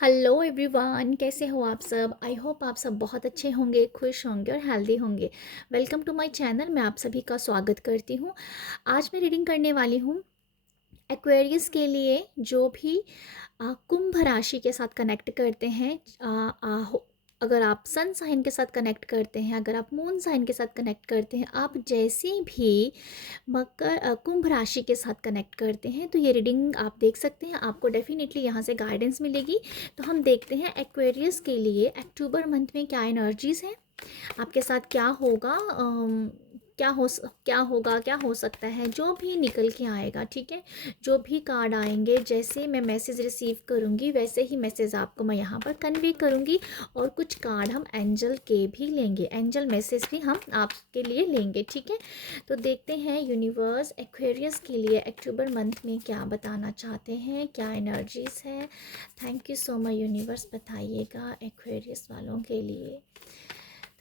Hello everyone, कैसे हो आप सब। आई होप आप सब बहुत अच्छे होंगे, खुश होंगे और हेल्दी होंगे। Welcome to my channel. मैं आप सभी का स्वागत करती हूँ। आज मैं रीडिंग करने वाली हूँ एक्वेरियस के लिए, जो भी कुंभ राशि के साथ कनेक्ट करते हैं। अगर आप सन साइन के साथ कनेक्ट करते हैं, अगर आप मून साइन के साथ कनेक्ट करते हैं, आप जैसे भी कुंभ राशि के साथ कनेक्ट करते हैं, तो ये रीडिंग आप देख सकते हैं। आपको डेफिनेटली यहाँ से गाइडेंस मिलेगी। तो हम देखते हैं एक्वेरियस के लिए अक्टूबर मंथ में क्या एनर्जीज हैं, आपके साथ क्या होगा। क्या होगा, क्या हो सकता है, जो भी निकल के आएगा। ठीक है, जो भी कार्ड आएंगे, जैसे मैं मैसेज रिसीव करूँगी वैसे ही मैसेज आपको मैं यहाँ पर कन्वे करूँगी। और कुछ कार्ड हम एंजल के भी लेंगे, एंजल मैसेज भी हम आपके लिए लेंगे। ठीक है, तो देखते हैं यूनिवर्स एक्वेरियस के लिए अक्टूबर मंथ में क्या बताना चाहते हैं, क्या एनर्जीज है। Thank you so much universe, बताइएगा एक्वेरियस वालों के लिए।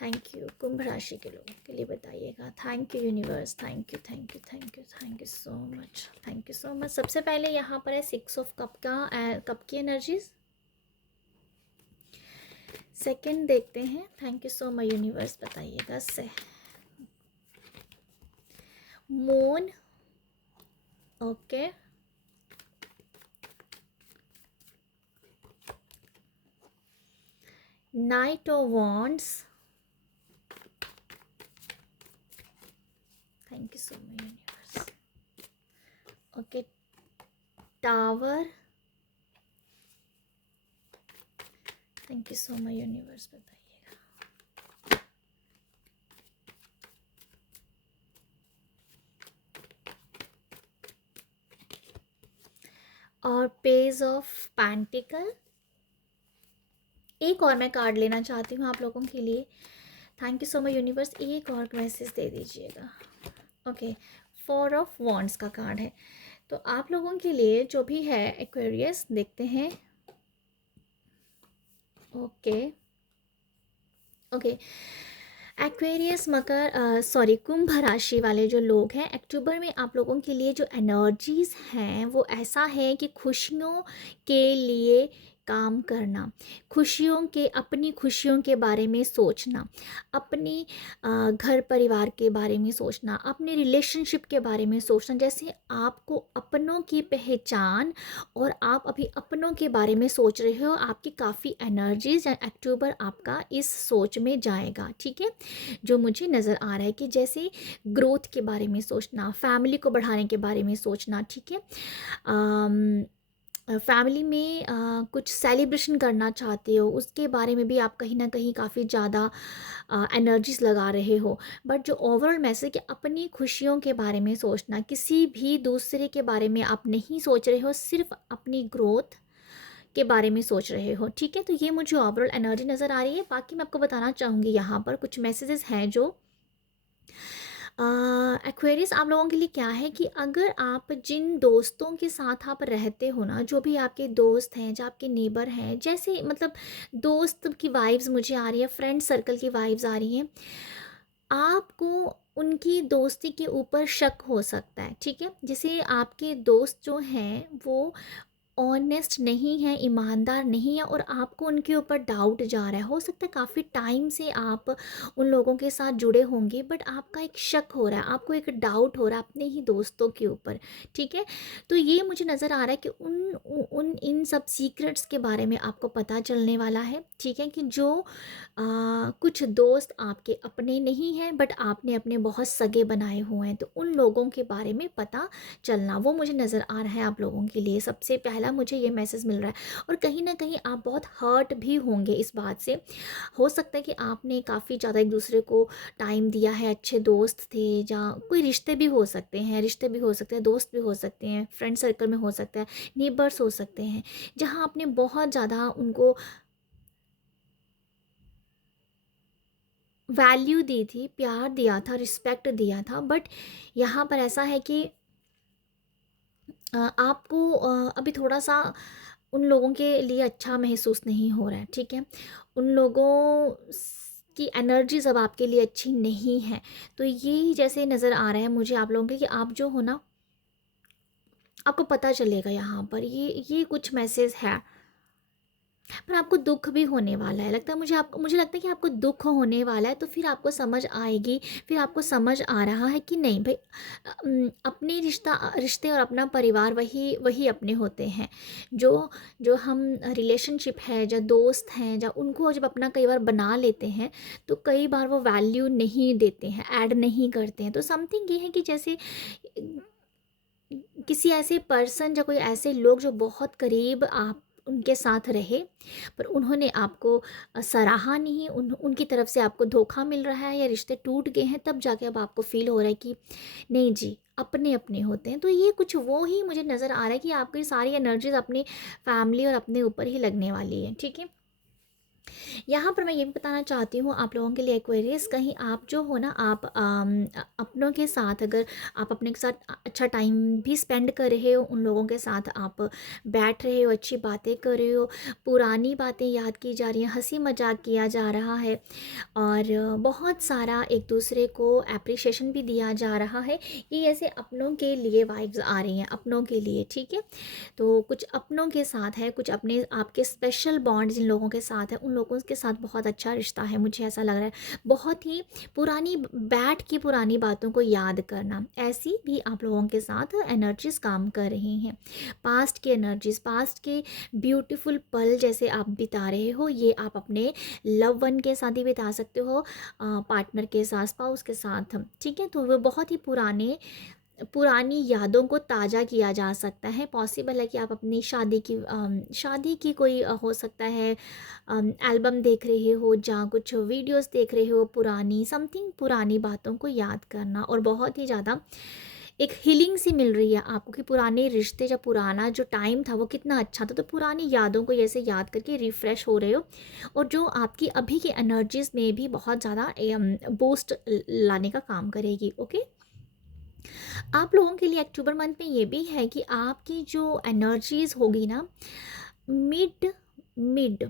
थैंक यू कुंभ राशि के लोगों के लिए बताइएगा। Thank you universe, thank you thank you thank you thank you so much, thank you so much. सबसे पहले यहाँ पर है 6 ऑफ कप का, कप की एनर्जीज। सेकंड देखते हैं। Thank you so much universe, बताइएगा से moon. Okay, night of wands. Thank you so much universe. Okay, tower. Thank you so much universe, बताइएगा। और पेज ऑफ पेंटिकल। एक और मैं कार्ड लेना चाहती हूँ आप लोगों के लिए। Thank you so much universe, एक और मैसेज दे दीजिएगा। ओके, 4 ऑफ वॉन्ड्स का कार्ड है। तो आप लोगों के लिए जो भी है एक्वेरियस, देखते हैं। ओके ओके, एक्वेरियस मकर सॉरी कुंभ राशि वाले जो लोग हैं, अक्टूबर में आप लोगों के लिए जो एनर्जीज हैं वो ऐसा है कि खुशियों के लिए काम करना, खुशियों के, अपनी खुशियों के बारे में सोचना, अपनी घर परिवार के बारे में सोचना, अपने रिलेशनशिप के बारे में सोचना। जैसे आपको अपनों की पहचान और आप अभी अपनों के बारे में सोच रहे हो, आपकी काफ़ी एनर्जीज अक्टूबर आपका इस सोच में जाएगा। ठीक है, जो मुझे नज़र आ रहा है कि जैसे ग्रोथ के बारे में सोचना, फैमिली को बढ़ाने के बारे में सोचना। ठीक है, फैमिली में कुछ सेलिब्रेशन करना चाहते हो, उसके बारे में भी आप कहीं ना कहीं काफ़ी ज़्यादा एनर्जीज लगा रहे हो। बट जो ओवरऑल मैसेज कि अपनी खुशियों के बारे में सोचना, किसी भी दूसरे के बारे में आप नहीं सोच रहे हो, सिर्फ अपनी ग्रोथ के बारे में सोच रहे हो। ठीक है, तो ये मुझे ओवरऑल एनर्जी नज़र आ रही है। बाकी मैं आपको बताना चाहूँगी, यहाँ पर कुछ मैसेजेस हैं जो एक्वेरियस आप लोगों के लिए क्या है कि अगर आप जिन दोस्तों के साथ आप रहते हो ना, जो भी आपके दोस्त हैं, जो आपके नेबर हैं, जैसे मतलब दोस्त की वाइब्स मुझे आ रही है, फ्रेंड सर्कल की वाइब्स आ रही हैं, आपको उनकी दोस्ती के ऊपर शक हो सकता है। ठीक है, जैसे आपके दोस्त जो हैं वो ऑनेस्ट नहीं है, ईमानदार नहीं है, और आपको उनके ऊपर डाउट जा रहा है। हो सकता है काफ़ी टाइम से आप उन लोगों के साथ जुड़े होंगे, बट आपका एक शक हो रहा है, आपको एक डाउट हो रहा है अपने ही दोस्तों के ऊपर। ठीक है, तो ये मुझे नज़र आ रहा है कि उन उन इन सब सीक्रेट्स के बारे में आपको पता चलने वाला है। ठीक है, कि जो कुछ दोस्त आपके अपने नहीं हैं, बट आपने अपने बहुत सगे बनाए हुए हैं, तो उन लोगों के बारे में पता चलना, वो मुझे नज़र आ रहा है आप लोगों के लिए। सबसे पहला मुझे ये मैसेज मिल रहा है। और कहीं ना कहीं आप बहुत हर्ट भी होंगे इस बात से। हो सकता है कि आपने काफ़ी ज़्यादा एक दूसरे को टाइम दिया है, अच्छे दोस्त थे, जहाँ कोई रिश्ते भी हो सकते हैं, रिश्ते भी हो सकते हैं, दोस्त भी हो सकते हैं, फ्रेंड सर्कल में हो सकता है, नेबर्स हो सकते हैं, जहाँ आपने बहुत ज़्यादा उनको वैल्यू दी थी, प्यार दिया था, रिस्पेक्ट दिया था। बट यहाँ पर ऐसा है कि आपको अभी थोड़ा सा उन लोगों के लिए अच्छा महसूस नहीं हो रहा है। ठीक है, उन लोगों की एनर्जीज अब आपके लिए अच्छी नहीं है। तो ये जैसे नज़र आ रहा है मुझे आप लोगों के कि आप जो हो ना, आपको पता चलेगा यहाँ पर, ये कुछ मैसेज है। पर आपको दुःख भी होने वाला है, लगता है मुझे लगता है कि आपको दुःख होने वाला है, तो फिर आपको समझ आएगी, फिर आपको समझ आ रहा है कि नहीं भई, अपने रिश्ते और अपना परिवार वही वही अपने होते हैं। जो जो हम रिलेशनशिप है, जो दोस्त हैं, जब उनको जब अपना कई बार बना लेते हैं, तो कई बार वो वैल्यू नहीं देते हैं, ऐड नहीं करते हैं। तो समथिंग ये है कि जैसे किसी ऐसे पर्सन या कोई ऐसे लोग जो बहुत करीब आप उनके साथ रहे, पर उन्होंने आपको सराहा नहीं, उनकी तरफ से आपको धोखा मिल रहा है या रिश्ते टूट गए हैं, तब जाके अब आपको फील हो रहा है कि नहीं जी, अपने अपने होते हैं। तो ये कुछ वो ही मुझे नज़र आ रहा है कि आपकी सारी एनर्जीज अपनी फैमिली और अपने ऊपर ही लगने वाली है, ठीक है। यहाँ पर मैं ये भी बताना चाहती हूँ आप लोगों के लिए एक्वेरियस, कहीं आप जो हो ना, आप अपनों के साथ अगर आप अपने के साथ अच्छा टाइम भी स्पेंड कर रहे हो, उन लोगों के साथ आप बैठ रहे हो, अच्छी बातें कर रहे हो, पुरानी बातें याद की जा रही हैं, हंसी मजाक किया जा रहा है, और बहुत सारा एक दूसरे को एप्रिसिएशन भी दिया जा रहा है, ये ऐसे अपनों के लिए वाइब्स आ रही हैं, अपनों के लिए, ठीक है। तो कुछ अपनों के साथ है, कुछ अपने आपके स्पेशल बॉन्ड जिन लोगों के साथ है, उन लोगों के साथ बहुत अच्छा रिश्ता है, मुझे ऐसा लग रहा है। बहुत ही पुरानी बैठ के पुरानी बातों को याद करना, ऐसी भी आप लोगों के साथ एनर्जीज काम कर रही हैं। पास्ट की एनर्जीज, पास्ट के ब्यूटीफुल पल जैसे आप बिता रहे हो, ये आप अपने लव वन के साथ ही बिता सकते हो, पार्टनर के साथ, स्पाउस के साथ, ठीक है। तो वो बहुत ही पुरानी यादों को ताज़ा किया जा सकता है। पॉसिबल है कि आप अपनी शादी की कोई हो सकता है एल्बम देख रहे हो, जहाँ कुछ वीडियोस देख रहे हो पुरानी, समथिंग पुरानी बातों को याद करना, और बहुत ही ज़्यादा एक हीलिंग सी मिल रही है आपको कि पुराने रिश्ते, जब पुराना जो टाइम था वो कितना अच्छा था, तो पुरानी यादों को ऐसे याद करके रिफ़्रेश हो रहे हो, और जो आपकी अभी की एनर्जीज़ में भी बहुत ज़्यादा बूस्ट लाने का काम करेगी, ओके। आप लोगों के लिए अक्टूबर मंथ में ये भी है कि आपकी जो एनर्जीज़ होगी ना, मिड मिड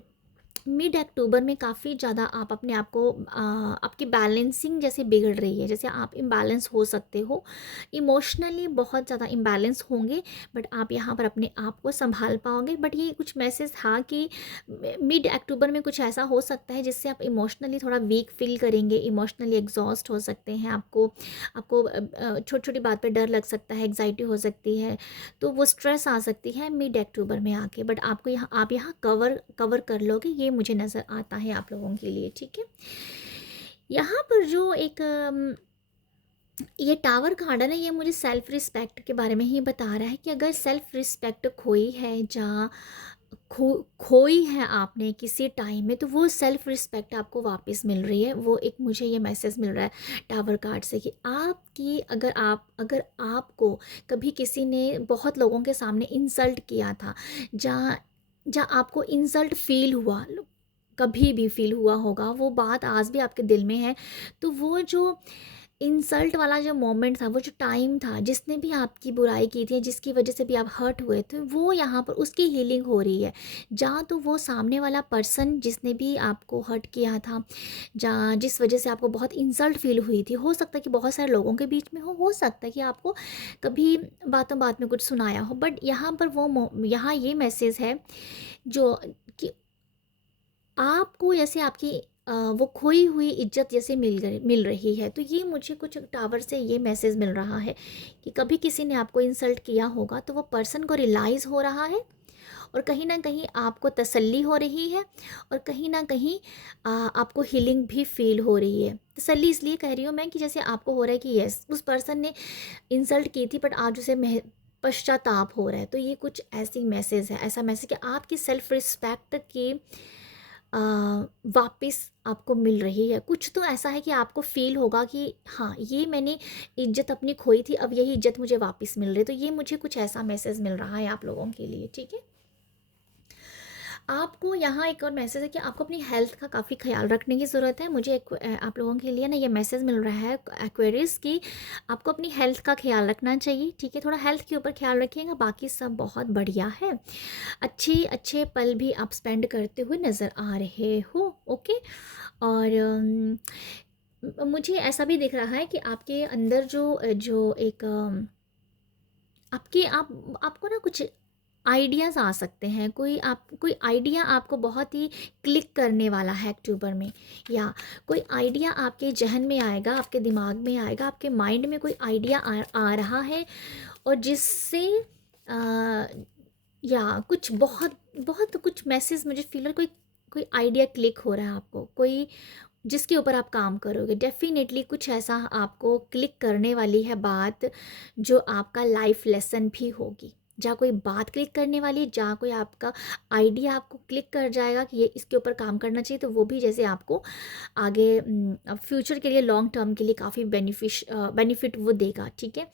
मिड अक्टूबर में काफ़ी ज़्यादा आप अपने आप को आपकी बैलेंसिंग जैसे बिगड़ रही है, जैसे आप इम्बैलेंस हो सकते हो, इमोशनली बहुत ज़्यादा इम्बैलेंस होंगे, बट आप यहाँ पर अपने आप को संभाल पाओगे। बट ये कुछ मैसेज था कि मिड अक्टूबर में कुछ ऐसा हो सकता है जिससे आप इमोशनली थोड़ा वीक फील करेंगे, इमोशनली एग्जॉस्ट हो सकते हैं, आपको आपको छोटी छोटी बात पे डर लग सकता है, एग्जाइटी हो सकती है, तो वो स्ट्रेस आ सकती है मिड अक्टूबर में आके। बट आपको यहाँ आप यहाँ कवर कवर कर लोगे, ये मुझे नज़र आता है आप लोगों के लिए, ठीक है। यहाँ पर जो एक ये टावर कार्ड है ना, ये मुझे सेल्फ रिस्पेक्ट के बारे में ही बता रहा है कि अगर सेल्फ रिस्पेक्ट खोई है, जहाँ खोई है आपने किसी टाइम में, तो वो सेल्फ रिस्पेक्ट आपको वापस मिल रही है। वो एक मुझे ये मैसेज मिल रहा है टावर कार्ड से कि आपकी अगर आपको कभी किसी ने बहुत लोगों के सामने इंसल्ट किया था, जहाँ जहाँ आपको इंसल्ट फील हुआ, कभी भी फील हुआ होगा, वो बात आज भी आपके दिल में है, तो वो जो इंसल्ट वाला जो मोमेंट था, वो जो टाइम था, जिसने भी आपकी बुराई की थी, जिसकी वजह से भी आप हर्ट हुए थे, वो यहाँ पर उसकी हीलिंग हो रही है। जहाँ तो वो सामने वाला पर्सन जिसने भी आपको हर्ट किया था, जहाँ जिस वजह से आपको बहुत इंसल्ट फील हुई थी, हो सकता है कि बहुत सारे लोगों के बीच में हो सकता है कि आपको कभी बातों बात में कुछ सुनाया हो, बट यहाँ पर यहाँ ये मैसेज है जो कि आपको जैसे आपकी वो खोई हुई इज्जत जैसे मिल रही है। तो ये मुझे कुछ टावर से ये मैसेज मिल रहा है कि कभी किसी ने आपको इंसल्ट किया होगा, तो वो पर्सन को रियलाइज़ हो रहा है, और कहीं ना कहीं आपको तसल्ली हो रही है, और कहीं ना कहीं आपको हीलिंग भी फील हो रही है। तसल्ली इसलिए कह रही हूँ मैं कि जैसे आपको हो रहा है कि यस, उस पर्सन ने इंसल्ट की थी, बट आज उसे पश्चाताप हो रहा है। तो ये कुछ ऐसी मैसेज है, ऐसा मैसेज कि आपकी सेल्फ रिस्पेक्ट की वापस आपको मिल रही है। कुछ तो ऐसा है कि आपको फील होगा कि हाँ, ये मैंने इज्जत अपनी खोई थी, अब यही इज्जत मुझे वापस मिल रही है। तो ये मुझे कुछ ऐसा मैसेज मिल रहा है आप लोगों के लिए, ठीक है। आपको यहाँ एक और मैसेज है कि आपको अपनी हेल्थ का काफ़ी ख्याल रखने की ज़रूरत है। मुझे आप लोगों के लिए ना ये मैसेज मिल रहा है एक्वेरियस की, आपको अपनी हेल्थ का ख्याल रखना चाहिए, ठीक है। थोड़ा हेल्थ के ऊपर ख्याल रखिएगा, बाकी सब बहुत बढ़िया है। अच्छे अच्छे पल भी आप स्पेंड करते हुए नज़र आ रहे हो, ओके। और मुझे ऐसा भी दिख रहा है कि आपके अंदर जो जो एक आपके आपको ना कुछ आइडियाज़ आ सकते हैं, कोई आइडिया आपको बहुत ही क्लिक करने वाला है अक्टूबर में, या कोई आइडिया आपके जहन में आएगा, आपके दिमाग में आएगा, आपके माइंड में कोई आइडिया आ रहा है, और जिससे अ, या कुछ बहुत बहुत कुछ मैसेज मुझे फील, कोई कोई आइडिया क्लिक हो रहा है आपको, कोई जिसके ऊपर आप काम करोगे, डेफ़िनेटली कुछ ऐसा आपको क्लिक करने वाली है बात, जो आपका लाइफ लेसन भी होगी। जहाँ कोई बात क्लिक करने वाली है, जहाँ कोई आपका आइडिया आपको क्लिक कर जाएगा कि ये इसके ऊपर काम करना चाहिए, तो वो भी जैसे आपको आगे फ्यूचर के लिए, लॉन्ग टर्म के लिए काफ़ी बेनिफिट वो देगा, ठीक है।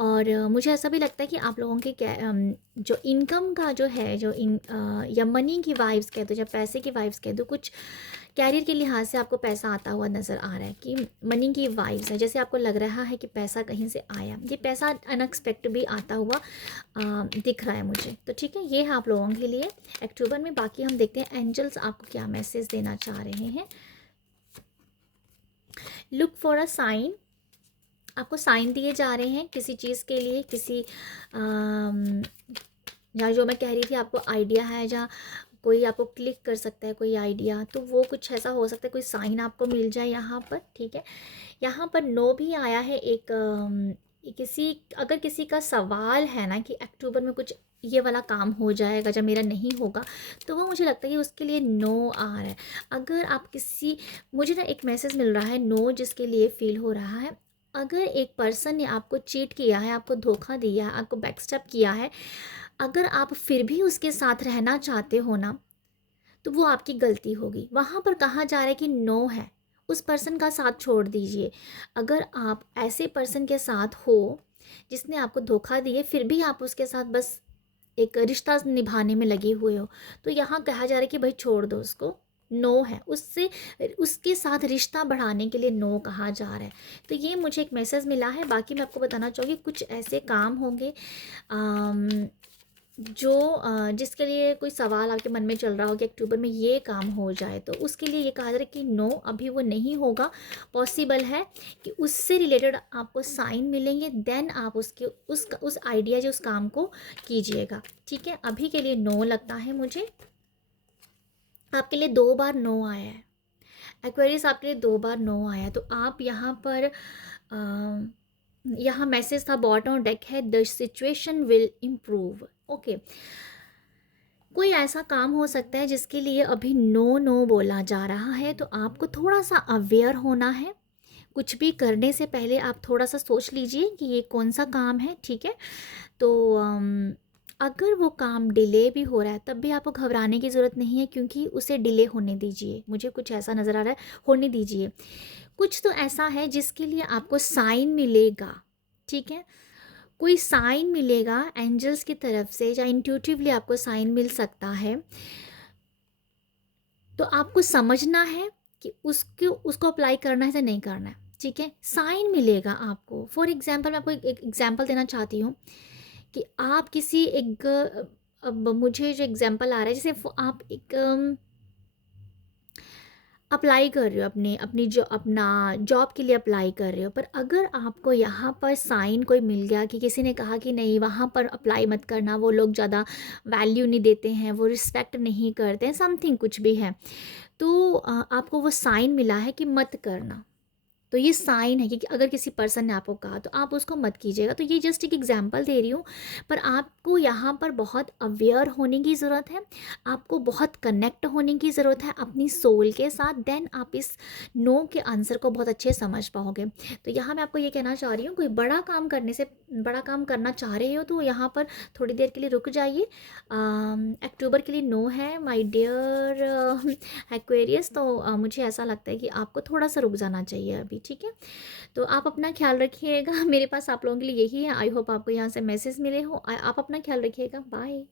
और मुझे ऐसा भी लगता है कि आप लोगों के जो इनकम का जो है, या मनी की वाइब्स कह दो, या पैसे की वाइब्स कह दो, कुछ कैरियर के लिहाज से आपको पैसा आता हुआ नज़र आ रहा है, कि मनी की वाइब्स है, जैसे आपको लग रहा है कि पैसा कहीं से आया, ये पैसा अनएक्सपेक्टेड भी आता हुआ दिख रहा है मुझे। तो ठीक है, ये है आप लोगों के लिए अक्टूबर में। बाकी हम देखते हैं एंजल्स आपको क्या मैसेज देना चाह रहे हैं। लुक फॉर अ साइन, आपको साइन दिए जा रहे हैं किसी चीज़ के लिए, किसी या जो मैं कह रही थी आपको आइडिया है, जहाँ कोई आपको क्लिक कर सकता है कोई आइडिया, तो वो कुछ ऐसा हो सकता है, कोई साइन आपको मिल जाए यहाँ पर, ठीक है। यहाँ पर नो भी आया है एक, अगर किसी का सवाल है ना कि अक्टूबर में कुछ ये वाला काम हो जाएगा जब मेरा नहीं होगा, तो वो मुझे लगता है कि उसके लिए नो आ रहा है। अगर आप मुझे ना एक मैसेज मिल रहा है नो, जिसके लिए फील हो रहा है, अगर एक पर्सन ने आपको चीट किया है, आपको धोखा दिया है, आपको बैकस्टेप किया है, अगर आप फिर भी उसके साथ रहना चाहते हो ना, तो वो आपकी गलती होगी। वहाँ पर कहा जा रहा है कि नो है, उस पर्सन का साथ छोड़ दीजिए। अगर आप ऐसे पर्सन के साथ हो जिसने आपको धोखा दिए, फिर भी आप उसके साथ बस एक रिश्ता निभाने में लगे हुए हो, तो यहाँ कहा जा रहा है कि भाई छोड़ दो उसको, नो है, उससे उसके साथ रिश्ता बढ़ाने के लिए नो कहा जा रहा है। तो ये मुझे एक मैसेज मिला है। बाकी मैं आपको बताना चाहूँगी, कुछ ऐसे काम होंगे जो जिसके लिए कोई सवाल आपके मन में चल रहा हो कि अक्टूबर में ये काम हो जाए, तो उसके लिए ये कहा जा रहा है कि नो, अभी वो नहीं होगा। पॉसिबल है कि उससे रिलेटेड आपको साइन मिलेंगे, देन आप उस आइडिया, जो उस काम को कीजिएगा, ठीक है। अभी के लिए नो लगता है मुझे। आपके लिए 2 बार नो आया है एक्वेरियस, आपके लिए 2 बार नो आया है। तो आप यहाँ पर यहाँ मैसेज था बॉटम डेक है, the situation will improve. Okay, कोई ऐसा काम हो सकता है जिसके लिए अभी नो नो बोला जा रहा है, तो आपको थोड़ा सा अवेयर होना है। कुछ भी करने से पहले आप थोड़ा सा सोच लीजिए कि ये कौन सा काम है, ठीक है। तो अगर वो काम डिले भी हो रहा है, तब भी आपको घबराने की ज़रूरत नहीं है, क्योंकि उसे डिले होने दीजिए। मुझे कुछ ऐसा नज़र आ रहा है, होने दीजिए। कुछ तो ऐसा है जिसके लिए आपको साइन मिलेगा, ठीक है। कोई साइन मिलेगा एंजल्स की तरफ से, या इंट्यूटिवली आपको साइन मिल सकता है। तो आपको समझना है कि उसको अप्लाई करना है या नहीं करना है, ठीक है। साइन मिलेगा आपको। फॉर एग्जांपल, मैं आपको एक एग्जांपल देना चाहती हूँ कि आप किसी एक अब मुझे जो एग्जांपल आ रहा है, जैसे आप एक अप्लाई कर रहे हो, अपना जॉब के लिए अप्लाई कर रहे हो, पर अगर आपको यहाँ पर साइन कोई मिल गया कि किसी ने कहा कि नहीं, वहाँ पर अप्लाई मत करना, वो लोग ज़्यादा वैल्यू नहीं देते हैं, वो रिस्पेक्ट नहीं करते हैं, समथिंग कुछ भी है, तो आपको वो साइन मिला है कि मत करना। तो ये साइन है कि अगर किसी पर्सन ने आपको कहा, तो आप उसको मत कीजिएगा। तो ये जस्ट एक एग्जांपल दे रही हूँ, पर आपको यहाँ पर बहुत अवेयर होने की ज़रूरत है, आपको बहुत कनेक्ट होने की ज़रूरत है अपनी सोल के साथ, देन आप इस नो के आंसर को बहुत अच्छे समझ पाओगे। तो यहाँ मैं आपको ये कहना चाह रही हूँ, कोई बड़ा काम बड़ा काम करना चाह रहे हो, तो यहाँ पर थोड़ी देर के लिए रुक जाइए। अक्टूबर के लिए नो है माय डियर एक्वेरियस, तो मुझे ऐसा लगता है कि आपको थोड़ा सा रुक जाना चाहिए अभी, ठीक है। तो आप अपना ख्याल रखिएगा। मेरे पास आप लोगों के लिए यही है। आई होप आपको यहाँ से मैसेज मिले हो। आप अपना ख्याल रखिएगा। बाय।